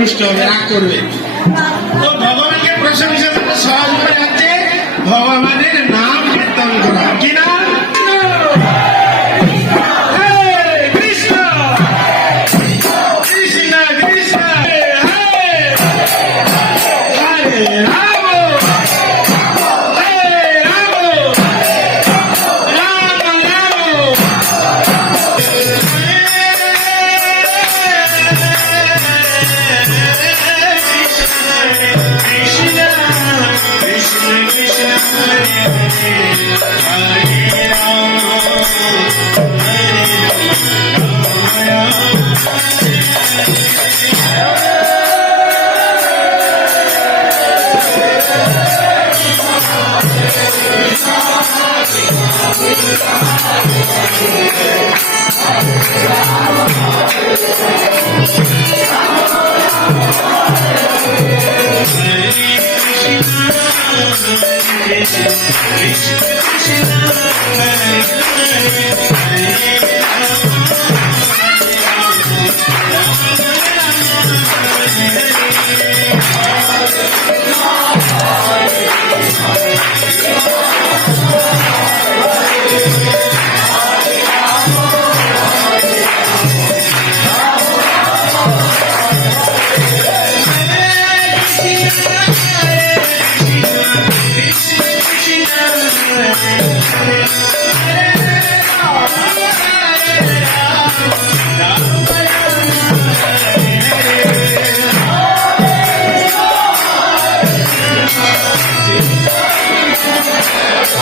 রুষ্ট হবে, রাগ করবে। তো ভগবানকে প্রশংসা করতে সহজ করে যাচ্ছে, ভগবানের নাম কীর্তন করা। কি না হরে বিনয় কি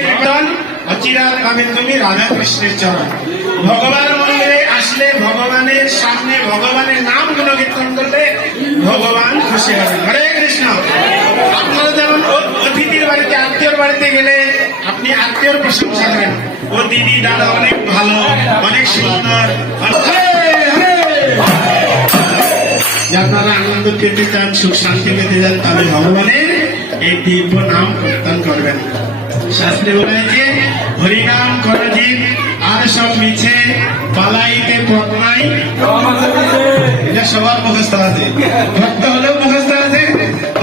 কীর্তন অচিরাত পাবে তুমি রাধা কৃষ্ণের চরণ। ভগবান মন্দিরে আসলে ভগবানের সামনে ভগবানের নামগুলো কীর্তন করলে ভগবান খুশি হবেন হরে কৃষ্ণ। আপনারা যেমন অতিথির বাড়িতে, আত্মীয়র বাড়িতে গেলে আপনি আত্মীয়র প্রশংসা করেন। ও দিদি, দাদা অনেক ভালো, অনেক সুন্দর। আপনারা আনন্দ পেতে চান, সুখ শান্তি পেতে চান, তাহলে ভগবানের এই দিব্য নাম কীর্তন করবেন। শাস্ত্রে বলা হয়েছে, হরিনাম করজিৎ আর সব মিছে, পালাইতে পথ নাই। সবার মুখস্থ আছে। ভক্ত হলেও মুখস্থ আছে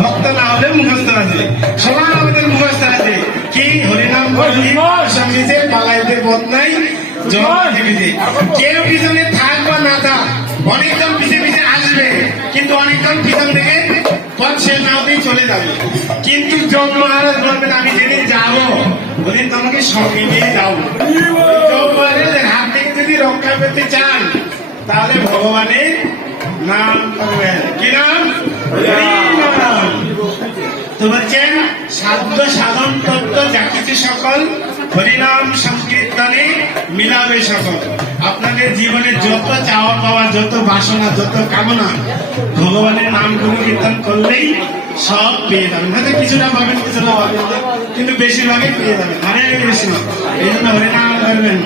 ভক্ত না হলেও মুখস্থ আছে। সবার আমাদের মুখস্থ আছে। কি হরিনাম সব পালাইতে পথ নাই কেউ পিছনে থাক বা না থাক অনেকজন পিছে পিছে আসবে। কিন্তু অনেকজন পিছন থেকে পথ সে নাওতেই চলে যাবে। কিন্তু যোগ মহারাজ বলবেন আমি যেদিন যাব ওদিন তোমাকে সঙ্গে নিয়ে যাব। হাত থেকে যদি রক্ষা পেতে চান তাহলে ভগবানের নাম করবেন কি নাম? তো বলছেন সাধ্য সাধন তত্ত্ব যা কিছু সকল, হরিনাম সংকীর্তনে মিলাবে সকল। আপনাদের জীবনে যত চাওয়া পাওয়া, যত বাসনা, যত কামনা, ভগবানের নাম গুণ কীর্তন করলেই সব পেয়ে যাবেন। হয়তো কিছুটা পাবেন কিছুটা পাবেন, কিন্তু বেশিরভাগই পেয়ে যাবেন। হরে কৃষ্ণ। এই জন্য হরিনাম করবেন